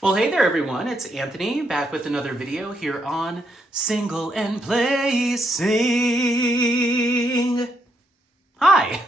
Well, hey there everyone, it's Anthony back with another video here on Single and Placing. Hi,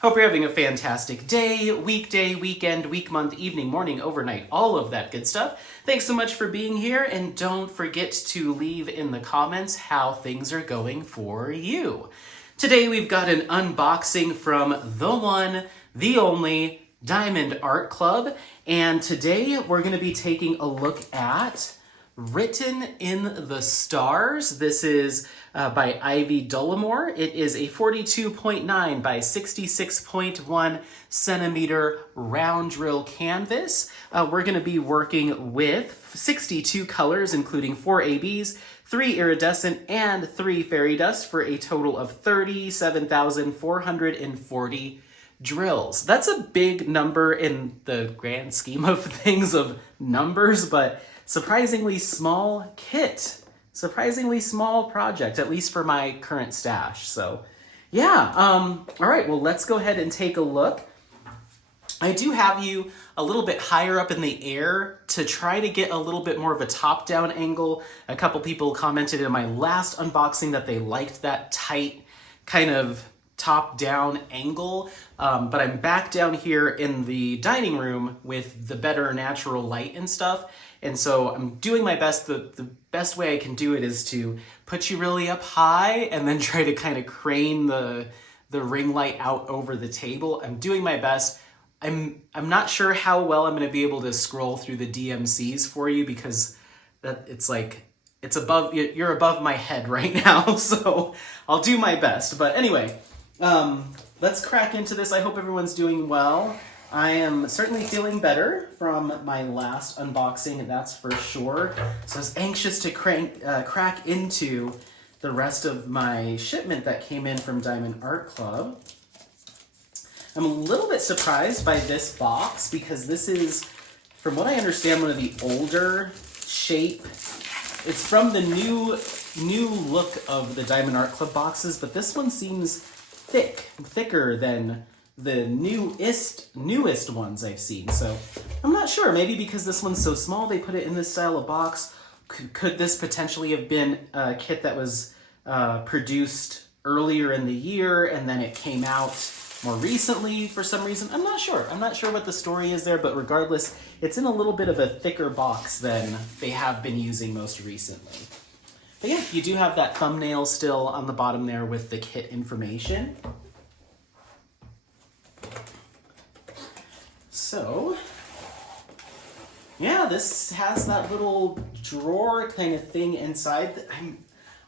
hope you're having a fantastic day, weekday, weekend, week, month, evening, morning, overnight, all of that good stuff. Thanks so much for being here, and don't forget to leave in the comments how things are going for you. Today we've got an unboxing from the one, the only, Diamond Art Club, and today we're going to be taking a look at Written in the Stars. This is by Ivy Dolamore. It is a 42.9 by 66.1 centimeter round drill canvas. We're going to be working with 62 colors, including 4 ABs, 3 iridescent, and 3 fairy dust for a total of 37,440 drills. That's a big number in the grand scheme of things of numbers, but surprisingly small kit. Surprisingly small project, at least for my current stash. So yeah, all right, well, let's go ahead and take a look. I do have you a little bit higher up in the air to try to get a little bit more of a top-down angle. A couple people commented in my last unboxing that they liked that tight kind of top-down angle, but I'm back down here in the dining room with the better natural light and stuff, and so I'm doing my best. The best way I can do it is to put you really up high and then try to kind of crane the ring light out over the table. I'm doing my best. I'm not sure how well I'm going to be able to scroll through the DMCs for you because it's above, you're above my head right now, so I'll do my best. But anyway, let's crack into this. I hope everyone's doing well. I am certainly feeling better from my last unboxing, that's for sure. So I was anxious to crack into the rest of my shipment that came in from Diamond Art Club. I'm a little bit surprised by this box because this is, from what I understand, one of the older shape. It's from the new look of the Diamond Art Club boxes, but this one seems thicker than the newest ones I've seen. So I'm not sure, maybe because this one's so small they put it in this style of box. Could this potentially have been a kit that was produced earlier in the year and then it came out more recently for some reason? I'm not sure what the story is there, but regardless, it's in a little bit of a thicker box than they have been using most recently. But yeah, you do have that thumbnail still on the bottom there with the kit information. So, yeah, this has that little drawer kind of thing inside.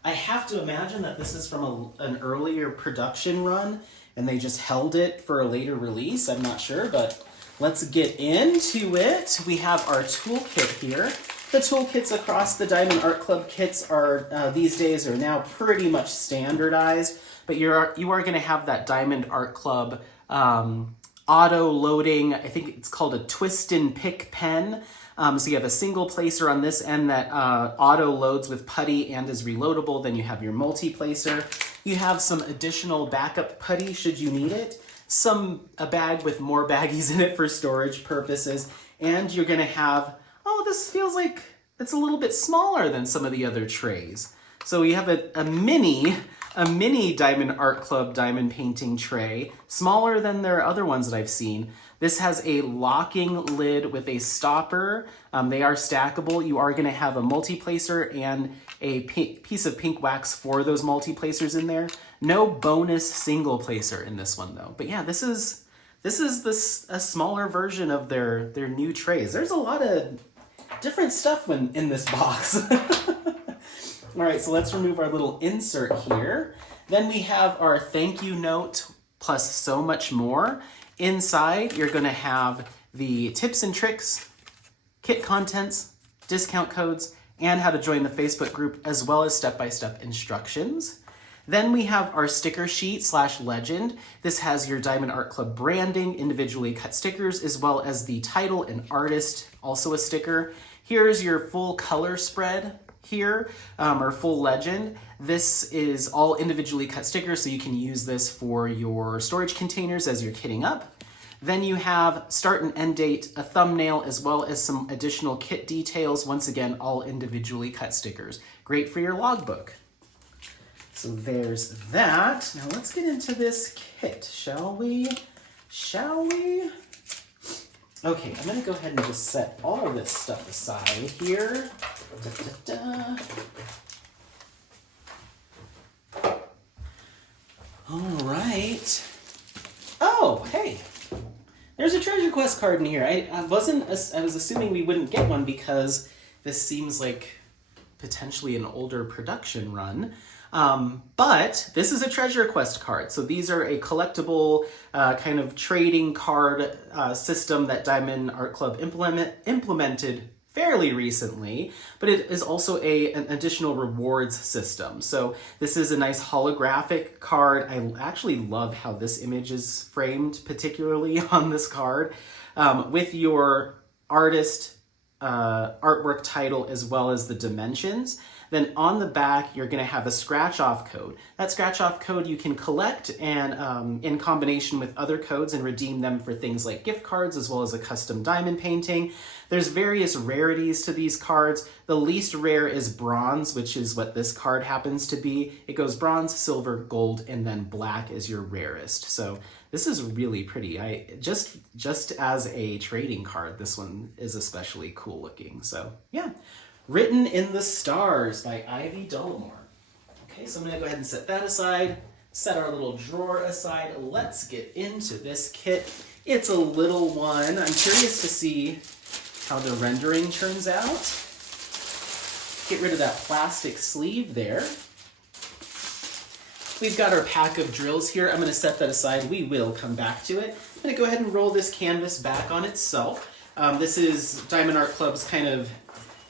I have to imagine that this is from an earlier production run and they just held it for a later release. I'm not sure, but let's get into it. We have our toolkit here. The toolkits across the Diamond Art Club kits are, these days, are now pretty much standardized, but you are going to have that Diamond Art Club auto loading. I think it's called a twist and pick pen. So you have a single placer on this end that auto loads with putty and is reloadable. Then you have your multi-placer. You have some additional backup putty should you need it. A bag with more baggies in it for storage purposes. And you're going to have, oh, this feels like it's a little bit smaller than some of the other trays. So you have a mini Diamond Art Club diamond painting tray, smaller than their other ones that I've seen. This has a locking lid with a stopper. They are stackable. You are going to have a multi-placer and a piece of pink wax for those multi-placers in there. No bonus single placer in this one though. But yeah, this is a smaller version of their new trays. There's a lot of different stuff in this box. All right, so let's remove our little insert here. Then we have our thank you note plus so much more. Inside, you're going to have the tips and tricks, kit contents, discount codes, and how to join the Facebook group, as well as step-by-step instructions. Then we have our sticker sheet / legend. This has your Diamond Art Club branding, individually cut stickers, as well as the title and artist, also a sticker. Here's your full color spread here, or full legend. This is all individually cut stickers, so you can use this for your storage containers as you're kitting up. Then you have start and end date, a thumbnail, as well as some additional kit details. Once again, all individually cut stickers. Great for your logbook. So there's that. Now let's get into this kit, shall we? Shall we? Okay, I'm gonna go ahead and just set all of this stuff aside here. All right. Oh, hey, there's a treasure quest card in here. I was assuming we wouldn't get one because this seems like potentially an older production run. But this is a treasure quest card. So these are a collectible kind of trading card system that Diamond Art Club implemented fairly recently, but it is also an additional rewards system. So this is a nice holographic card. I actually love how this image is framed, particularly on this card, with your artist artwork title as well as the dimensions. Then on the back, you're going to have a scratch-off code. That scratch-off code you can collect and in combination with other codes and redeem them for things like gift cards as well as a custom diamond painting. There's various rarities to these cards. The least rare is bronze, which is what this card happens to be. It goes bronze, silver, gold, and then black is your rarest. So this is really pretty. Just as a trading card, this one is especially cool looking. So yeah. Written in the Stars by Ivy Dolamore. Okay, so I'm gonna go ahead and set that aside, set our little drawer aside. Let's get into this kit. It's a little one. I'm curious to see how the rendering turns out. Get rid of that plastic sleeve there. We've got our pack of drills here. I'm gonna set that aside. We will come back to it. I'm gonna go ahead and roll this canvas back on itself. This is Diamond Art Club's kind of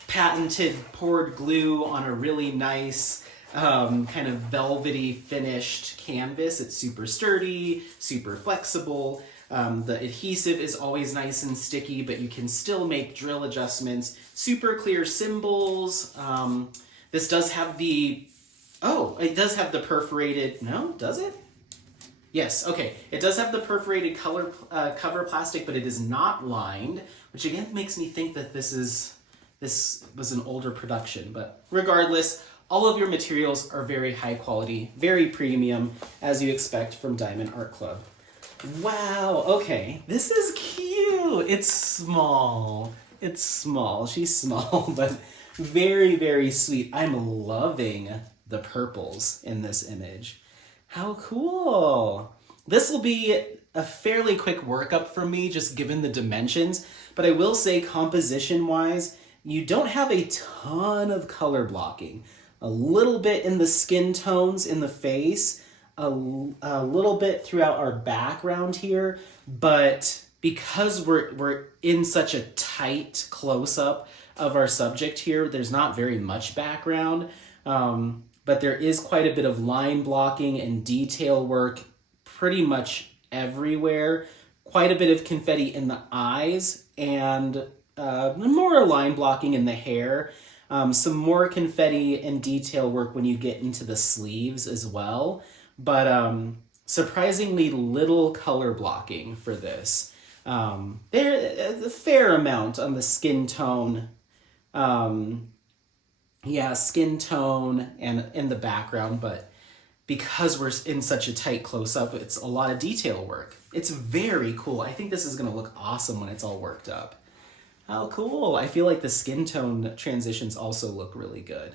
patented poured glue on a really nice kind of velvety finished canvas. It's super sturdy, super flexible. The adhesive is always nice and sticky, but you can still make drill adjustments. Super clear symbols. This does have it does have the perforated, no, does it? Yes, okay. It does have the perforated cover plastic, but it is not lined, which again makes me think that this was an older production, but regardless, all of your materials are very high quality, very premium, as you expect from Diamond Art Club. Wow, okay, this is cute. It's small. It's small. She's small, but very, very sweet. I'm loving the purples in this image. How cool. This will be a fairly quick workup for me, just given the dimensions, but I will say composition-wise, you don't have a ton of color blocking. A little bit in the skin tones in the face, a little bit throughout our background here, but because we're in such a tight close-up of our subject here, there's not very much background, but there is quite a bit of line blocking and detail work pretty much everywhere. Quite a bit of confetti in the eyes and more line blocking in the hair. Some more confetti and detail work when you get into the sleeves as well. But surprisingly little color blocking for this. There's a fair amount on the skin tone. Skin tone and in the background, but because we're in such a tight close-up, it's a lot of detail work. It's very cool. I think this is going to look awesome when it's all worked up. How cool. I feel like the skin tone transitions also look really good.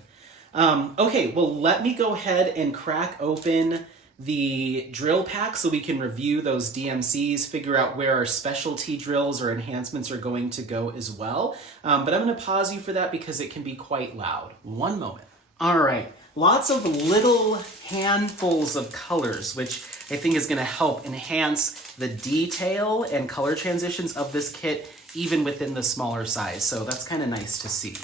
Okay, well, let me go ahead and crack open the drill pack so we can review those DMCs, figure out where our specialty drills or enhancements are going to go as well. But I'm going to pause you for that because it can be quite loud. One moment. All right, lots of little handfuls of colors, which I think is going to help enhance the detail and color transitions of this kit even within the smaller size. So that's kind of nice to see.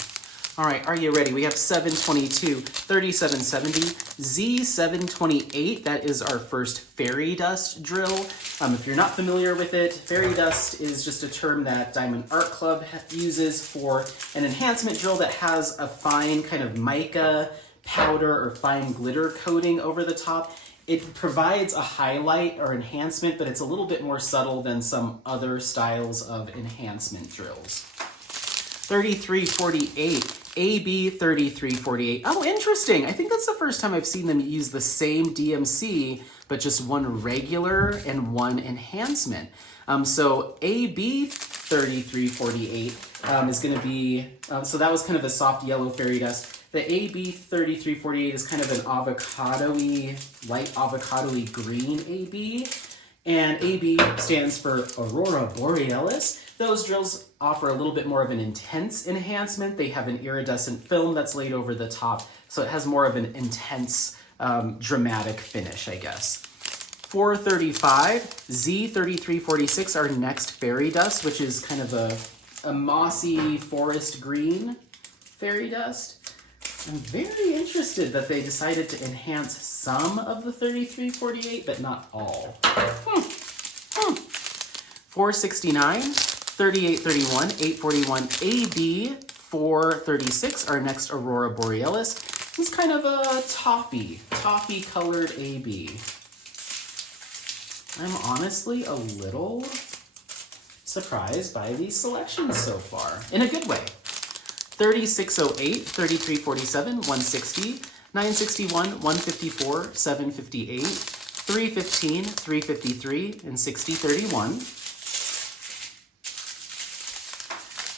All right, are you ready? We have 722, 3770, Z728. That is our first fairy dust drill. If you're not familiar with it, fairy dust is just a term that Diamond Art Club uses for an enhancement drill that has a fine kind of mica powder or fine glitter coating over the top. it provides a highlight or enhancement, but it's a little bit more subtle than some other styles of enhancement drills. 3348, AB 3348. Oh, interesting. I think that's the first time I've seen them use the same DMC, but just one regular and one enhancement. So AB 3348 is going to be, so that was kind of a soft yellow fairy dust. The AB 3348 is kind of an avocado-y, light avocado-y green AB. And AB stands for Aurora Borealis. Those drills offer a little bit more of an intense enhancement. They have an iridescent film that's laid over the top, so it has more of an intense, dramatic finish, I guess. 435, Z3346, our next fairy dust, which is kind of a mossy forest green fairy dust. I'm very interested that they decided to enhance some of the 3348, but not all. 469, 3831, 841, AB 436, our next Aurora Borealis. This is kind of a toffee colored AB. I'm honestly a little surprised by these selections so far, in a good way. 3608, 3347, 160, 961, 154, 758, 315, 353, and 6031.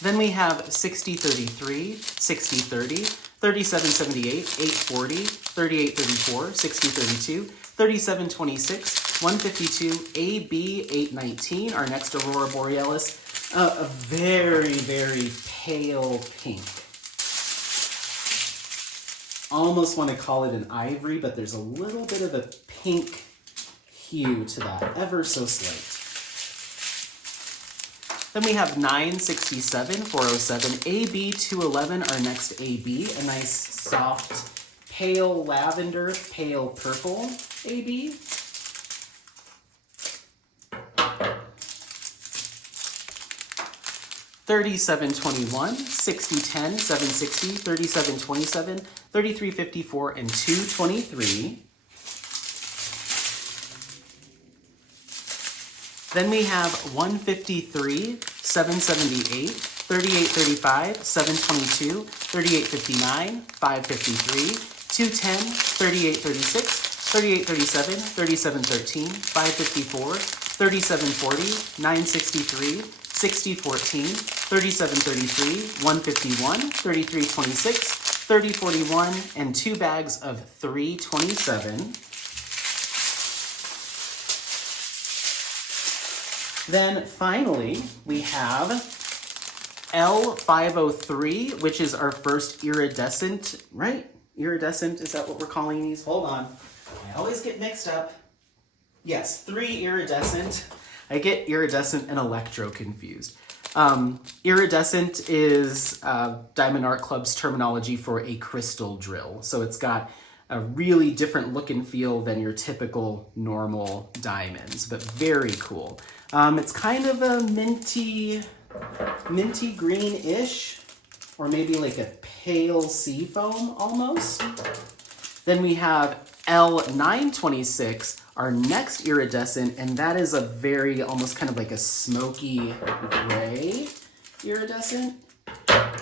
Then we have 6033, 6030, 3778, 840, 3834, 6032, 3726, 152, AB 819, our next Aurora Borealis. A very, very pale pink. Almost want to call it an ivory, but there's a little bit of a pink hue to that, ever so slight. Then we have 967, 407, AB 211, our next AB, a nice soft pale lavender, pale purple AB. 3721, 6010, 760, 3727, 3354, and 223. Then we have 153, 778, 3835, 722, 3859, 553, 210, 3836, 3837, 3713, 554, 3740, 963, 6014, 3733, 151, 3326, 3041, and 2 bags of 327. Then finally, we have L503, which is our first iridescent, right? Iridescent, is that what we're calling these? Hold on. I always get mixed up. Yes, 3 iridescent. I get iridescent and electro confused. Iridescent is Diamond Art Club's terminology for a crystal drill. So it's got a really different look and feel than your typical normal diamonds, but very cool. It's kind of a minty green-ish, or maybe like a pale sea foam almost. Then we have L926, our next iridescent, and that is a very, almost kind of like a smoky gray iridescent.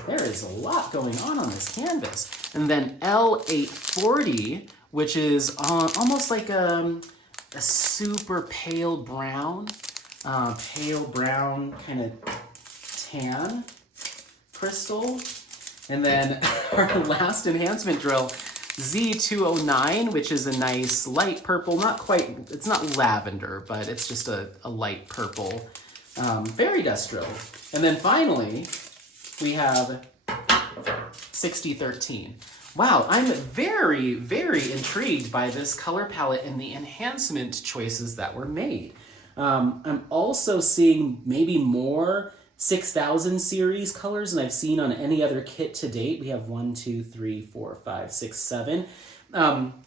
There is a lot going on this canvas. And then L840, which is almost like a super pale brown kind of tan crystal. And then our last enhancement drill, Z209, which is a nice light purple, not quite, it's not lavender, but it's just a light purple fairy dust drill. And then finally, we have 6013. Wow, I'm very, very intrigued by this color palette and the enhancement choices that were made. I'm also seeing maybe more 6000 series colors than I've seen on any other kit to date. We have 1, 2, 3, 4, 5, 6, 7.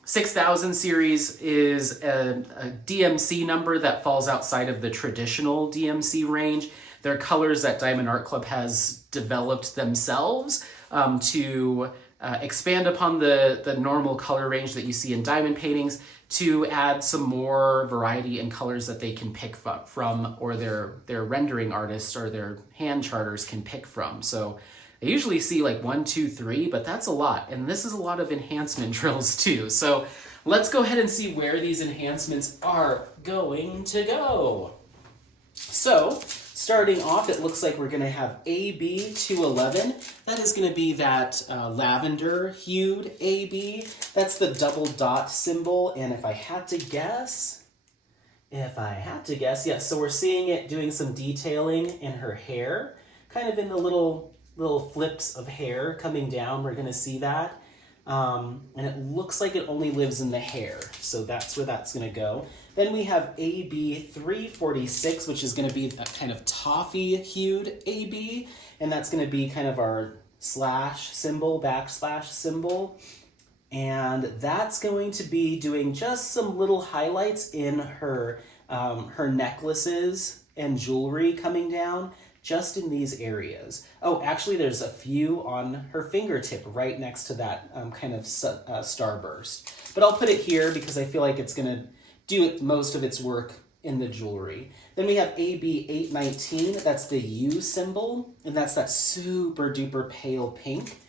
6000 series is a DMC number that falls outside of the traditional DMC range. They're colors that Diamond Art Club has developed themselves to expand upon the normal color range that you see in diamond paintings, to add some more variety and colors that they can pick from, or their rendering artists or their hand charters can pick from. So I usually see like 1, 2, 3, but that's a lot. And this is a lot of enhancement drills too. So let's go ahead and see where these enhancements are going to go. So starting off, it looks like we're going to have AB211. That is going to be that lavender hued AB. That's the double dot symbol. And if I had to guess, yes. So we're seeing it doing some detailing in her hair, kind of in the little flips of hair coming down. We're going to see that. And it looks like it only lives in the hair. So that's where that's going to go. Then we have AB346, which is going to be a kind of toffee hued AB. And that's going to be kind of our slash symbol, backslash symbol. And that's going to be doing just some little highlights in her, her necklaces and jewelry coming down, just in these areas. Oh, actually there's a few on her fingertip right next to that kind of starburst. But I'll put it here because I feel like it's gonna do most of its work in the jewelry. Then we have AB819, that's the U symbol, and that's that super duper pale pink.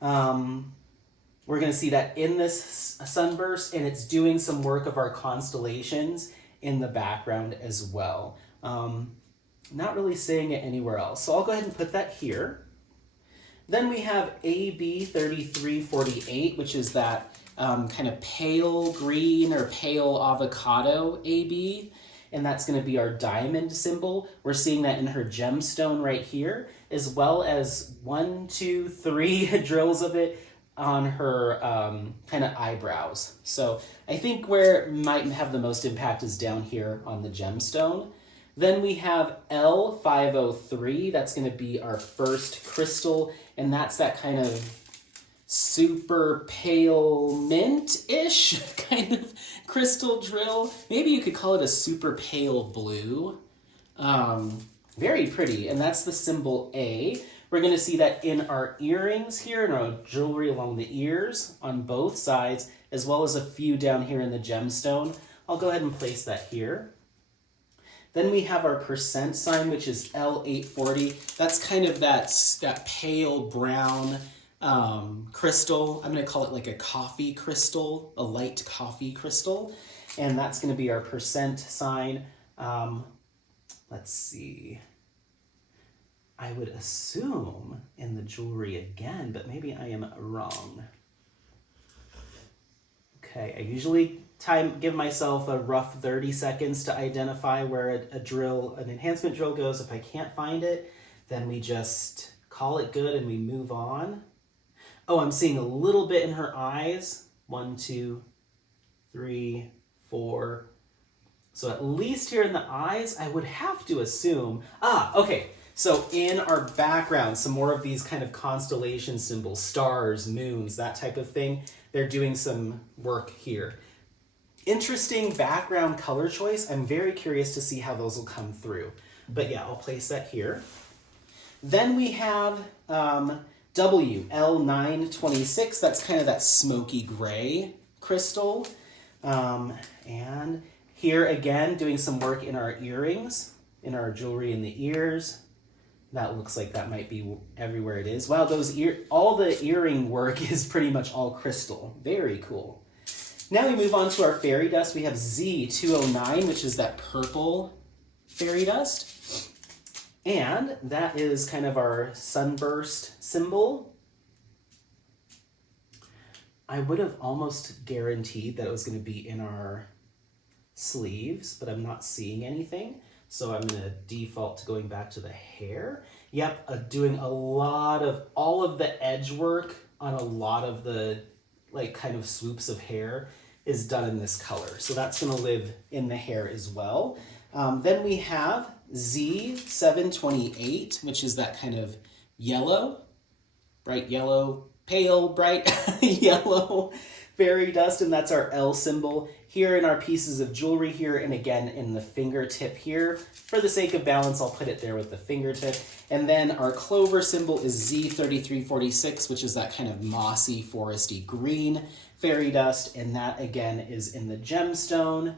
We're gonna see that in this sunburst, and it's doing some work of our constellations in the background as well. Not really seeing it anywhere else. So I'll go ahead and put that here. Then we have AB3348, which is that kind of pale green or pale avocado AB. And that's going to be our diamond symbol. We're seeing that in her gemstone right here, as well as 1, 2, 3 drills of it on her kind of eyebrows. So I think where it might have the most impact is down here on the gemstone. Then we have L503, that's going to be our first crystal, and that's that kind of super pale mint-ish kind of crystal drill. Maybe you could call it a super pale blue. Very pretty, and that's the symbol A. We're going to see that in our earrings here, and our jewelry along the ears on both sides, as well as a few down here in the gemstone. I'll go ahead and place that here. Then we have our percent sign, which is L840. That's kind of that pale brown crystal. I'm going to call it like a coffee crystal, a light coffee crystal. And that's going to be our percent sign. Let's see. I would assume in the jewelry again, but maybe I am wrong. Okay, I usually give myself a rough 30 seconds to identify where an enhancement drill goes. If I can't find it, then we just call it good and we move on. Oh, I'm seeing a little bit in her eyes. 1, 2, 3, 4. So at least here in the eyes, I would have to assume, okay. So in our background, some more of these kind of constellation symbols, stars, moons, that type of thing, they're doing some work here. Interesting background color choice. I'm very curious to see how those will come through. But yeah, I'll place that here. Then we have WL926. That's kind of that smoky gray crystal. And here again, doing some work in our earrings, in our jewelry in the ears. That looks like that might be everywhere it is. Wow, all the earring work is pretty much all crystal. Very cool. Now we move on to our fairy dust. We have Z209, which is that purple fairy dust. And that is kind of our sunburst symbol. I would have almost guaranteed that it was going to be in our sleeves, but I'm not seeing anything. So I'm going to default to going back to the hair. Yep, doing all of the edge work on a lot of the kind of swoops of hair is done in this color. So that's going to live in the hair as well. Then we have Z728, which is that kind of yellow, bright yellow, pale, bright yellow fairy dust, and that's our L symbol. Here in our pieces of jewelry here, and again in the fingertip here. For the sake of balance, I'll put it there with the fingertip. And then our clover symbol is Z3346, which is that kind of mossy, foresty green fairy dust. And that again is in the gemstone.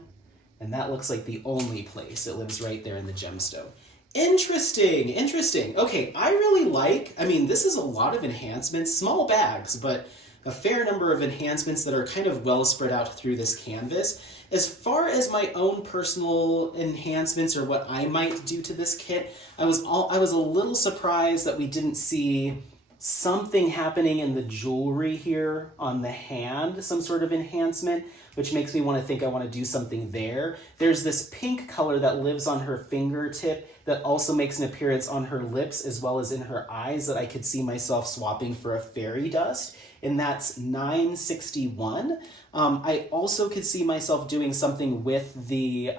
And that looks like the only place. It lives right there in the gemstone. Interesting, interesting. Okay, I really like, this is a lot of enhancements, small bags, but a fair number of enhancements that are kind of well spread out through this canvas. As far as my own personal enhancements or what I might do to this kit, I was a little surprised that we didn't see something happening in the jewelry here on the hand, some sort of enhancement, which makes me want to think I want to do something there. There's this pink color that lives on her fingertip that also makes an appearance on her lips as well as in her eyes that I could see myself swapping for a fairy dust, and that's 961. I also could see myself doing something with the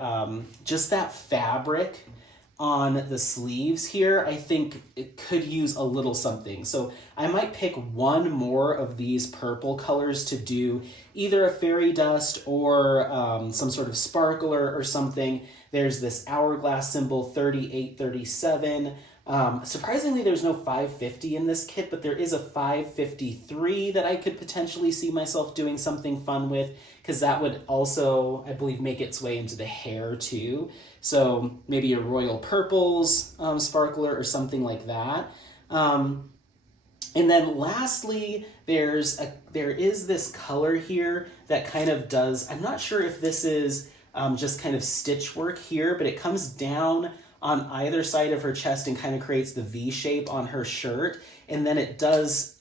just that fabric on the sleeves here. I think it could use a little something. So I might pick one more of these purple colors to do either a fairy dust or some sort of sparkler or something. There's this hourglass symbol, 3837. Surprisingly, there's no 550 in this kit, but there is a 553 that I could potentially see myself doing something fun with, because that would also, I believe, make its way into the hair too. So maybe a royal purples sparkler or something like that. And then lastly, there is this color here that kind of does, I'm not sure if this is just kind of stitch work here, but it comes down on either side of her chest and kind of creates the V shape on her shirt. And then it does,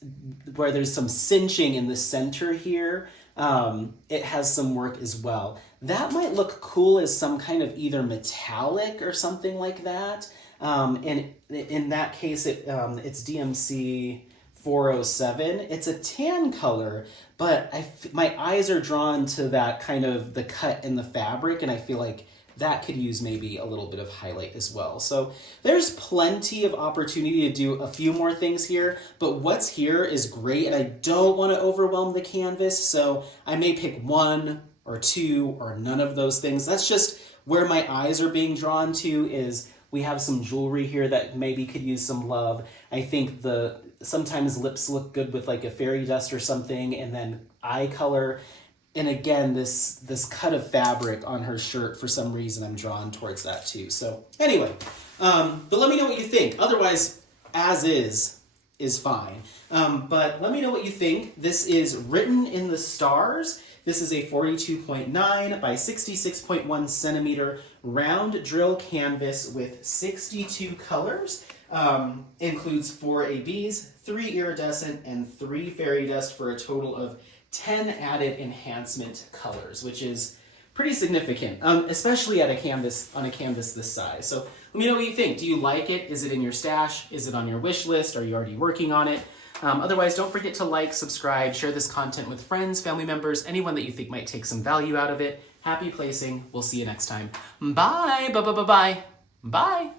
where there's some cinching in the center here, it has some work as well. That might look cool as some kind of either metallic or something like that. And in that case, it's DMC 407. It's a tan color, but my eyes are drawn to that kind of the cut in the fabric, and I feel like that could use maybe a little bit of highlight as well. So there's plenty of opportunity to do a few more things here, but what's here is great, and I don't want to overwhelm the canvas, so I may pick one or two or none of those things. That's just where my eyes are being drawn to. Is we have some jewelry here that maybe could use some love. I think sometimes lips look good with like a fairy dust or something, and then eye color. And again, this cut of fabric on her shirt, for some reason, I'm drawn towards that too. So anyway, but let me know what you think. Otherwise, as is fine. But let me know what you think. This is Written in the Stars. This is a 42.9 by 66.1 centimeter round drill canvas with 62 colors. Includes 4 ABs, 3 iridescent, and 3 fairy dust for a total of 10 added enhancement colors, which is pretty significant, especially on a canvas this size. So let me know what you think. Do you like it? Is it in your stash? Is it on your wish list? Are you already working on it? Otherwise, don't forget to like, subscribe, share this content with friends, family members, anyone that you think might take some value out of it. Happy placing. We'll see you next time. Bye. Bye. Bye. Bye. Bye. Bye.